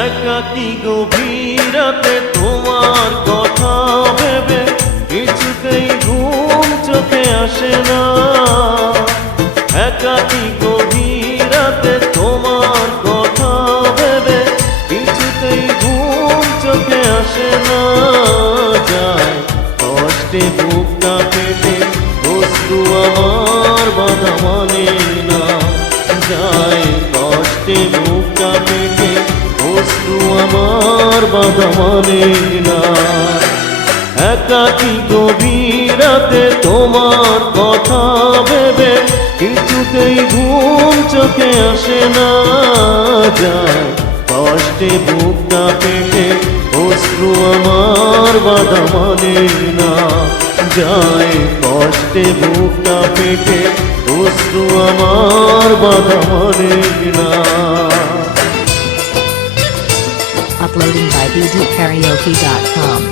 একাকী গভীর রাতে তোমার কথা ভেবে কিছুতেই ঘুম চোখে আসে না। একাকী গভীর রাতে তোমার কথা ভেবে কিছুতেই ঘুম চোখে আসে না। যায় কষ্টে বুকটা পেটে অশ্রু আমার বাধা মানে না। যায় কষ্টে বুকটা পেটে অশ্রু আমার বাধা মানে না। একাকী গভীর রাতে তোমার কথা ভেবে কিছুতেই ঘুম চোখে আসে না। যায় কষ্টে বুকটা পেটে অশ্রু আমার বাধা মানে না। যায় কষ্টে বুকটা পেটে অশ্রু আমার বাধা মানে না। Uploading by bdkaraoke.com.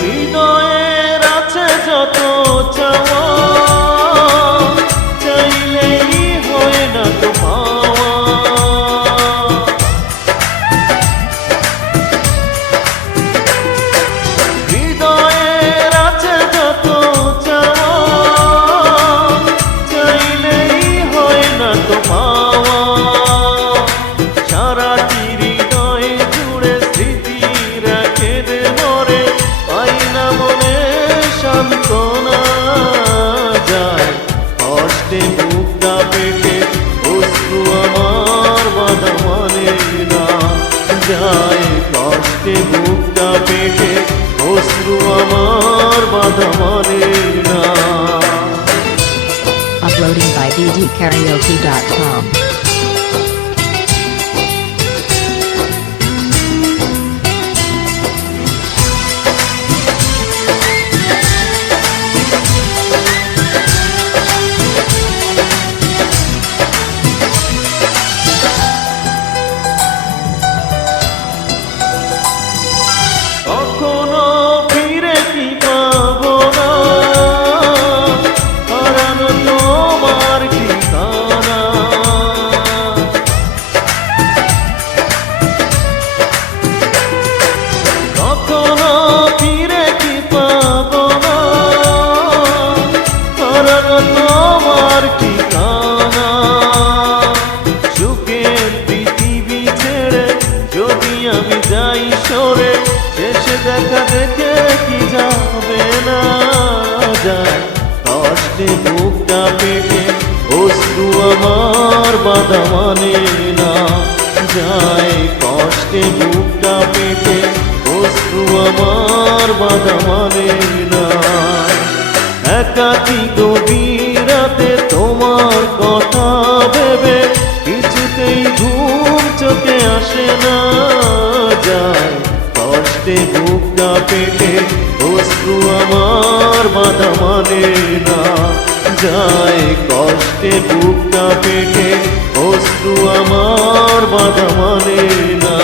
হৃদয়ের আছে যত চাওয়া, চাইলেই হয় না তো পাওয়া। হৃদয়ের আছে যত চাওয়া, চাইলেই হয় না তো পাওয়া। সারাটি হৃদয় জুড়ে স্মৃতি রেখে দে মরে, পাই না মনে সান্ত্বনা। যায় কষ্টে বুকটা পেটে অশ্রু আমার বাধা মানে না। যায় কষ্টে বুকটা পেটে অশ্রু আমার বাধা মানে না। Uploading by bdkaraoke.com. কখনো ফিরে কি পাবো না, হারানো তোমার ঠিকানা। কখনো ফিরে কি পাবো না, হারানো তোমার ঠিকানা। সুখের পৃথিবী ছেড়ে যদি আমি যাই সরে, শেষে দেখা দেখে কি যাবে না। যায় কষ্টে বুকটা পেটে অশ্রু আমার বাধা মানে না। যায় কষ্টে বুকটা পেটে অশ্রু আমার বাধা মানে না। একাকী গভীর রাতে তোমার কথা ভেবে কিছুতেই ঘুম চোখে আসে না। যায় কষ্টে বুকটা পেটে অশ্রু আমার বাধা মানে না। যায় কষ্টে বুকটা পেটে অশ্রু আমার বাধা মানে না।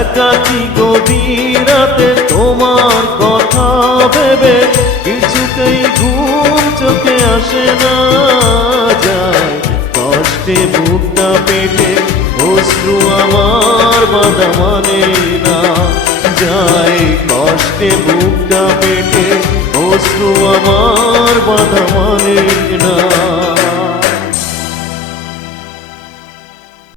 একাকী গভীর রাতে তোমার কথা ভেবে কিছুতেই ঘুম চোখে আসে না। যায় কষ্টে বুকটা পেটে অশ্রু আমার বাধা মানে না। যায় কষ্টে বুকটা পেটে অশ্রু আমার বাধা মানে